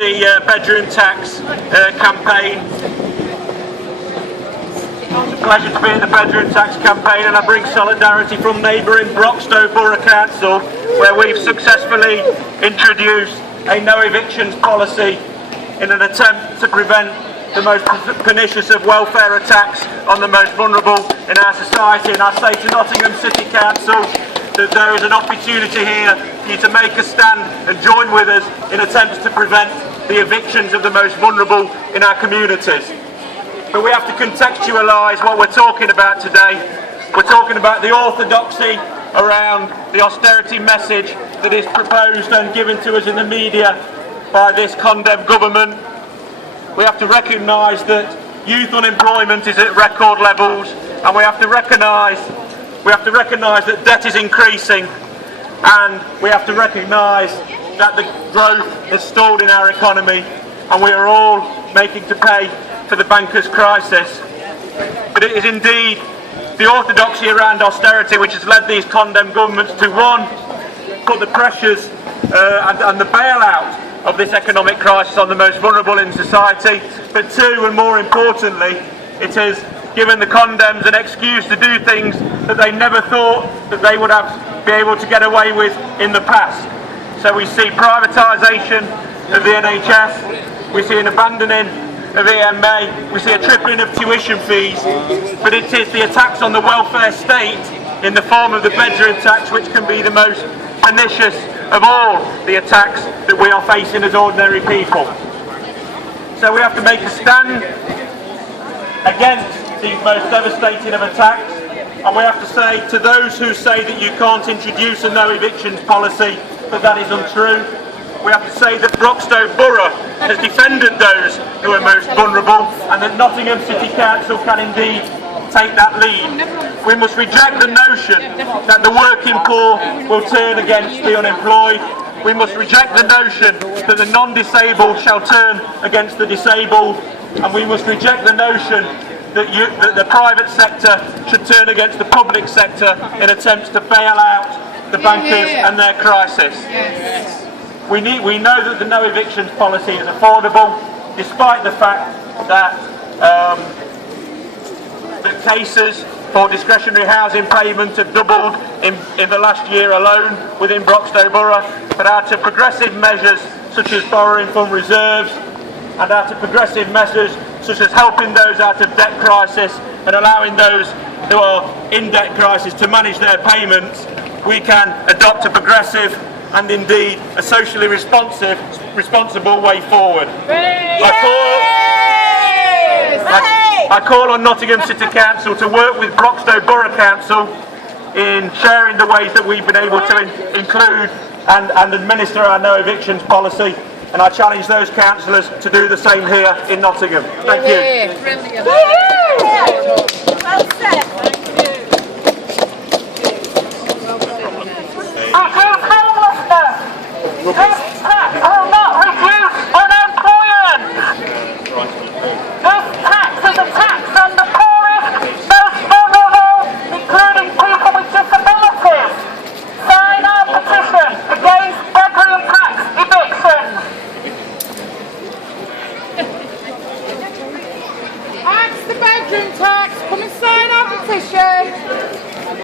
The bedroom tax campaign. It's a pleasure to be in the bedroom tax campaign, and I bring solidarity from neighbouring Broxtowe Borough Council, where we've successfully introduced a no evictions policy in an attempt to prevent the most pernicious of welfare attacks on the most vulnerable in our society. And I say to Nottingham City Council that there is an opportunity here for you to make a stand and join with us in attempts to prevent the evictions of the most vulnerable in our communities. But we have to contextualise what we're talking about today. We're talking about the orthodoxy around the austerity message that is proposed and given to us in the media by this condemned government. We have to recognise that youth unemployment is at record levels, and we have to recognise that debt is increasing, and we have to recognise that the growth has stalled in our economy, and we are all making to pay for the bankers' crisis. But it is indeed the orthodoxy around austerity which has led these condemned governments to, one, put the pressures and the bailout of this economic crisis on the most vulnerable in society, but two, and more importantly, it has given the condemns an excuse to do things that they never thought that they would be able to get away with in the past. So we see privatisation of the NHS, we see an abandoning of EMA, we see a tripling of tuition fees, but it is the attacks on the welfare state in the form of the bedroom tax which can be the most pernicious of all the attacks that we are facing as ordinary people. So we have to make a stand against these most devastating of attacks, and we have to say to those who say that you can't introduce a no evictions policy that is untrue. We have to say that Broxtowe Borough has defended those who are most vulnerable, and that Nottingham City Council can indeed take that lead. We must reject the notion that the working poor will turn against the unemployed. We must reject the notion that the non-disabled shall turn against the disabled, and we must reject the notion that the private sector should turn against the public sector in attempts to bail out the bankers and their crisis. Yes. We know that the no evictions policy is affordable, despite the fact that the cases for discretionary housing payment have doubled in the last year alone within Broxtowe Borough. But out of progressive measures such as borrowing from reserves, and out of progressive measures such as helping those out of debt crisis and allowing those who are in debt crisis to manage their payments, we can adopt a progressive and indeed a socially responsible way forward. I call on Nottingham City Council to work with Broxtowe Borough Council in sharing the ways that we've been able to include and administer our no evictions policy, and I challenge those councillors to do the same here in Nottingham. Thank you. Brilliant. Well said. I can't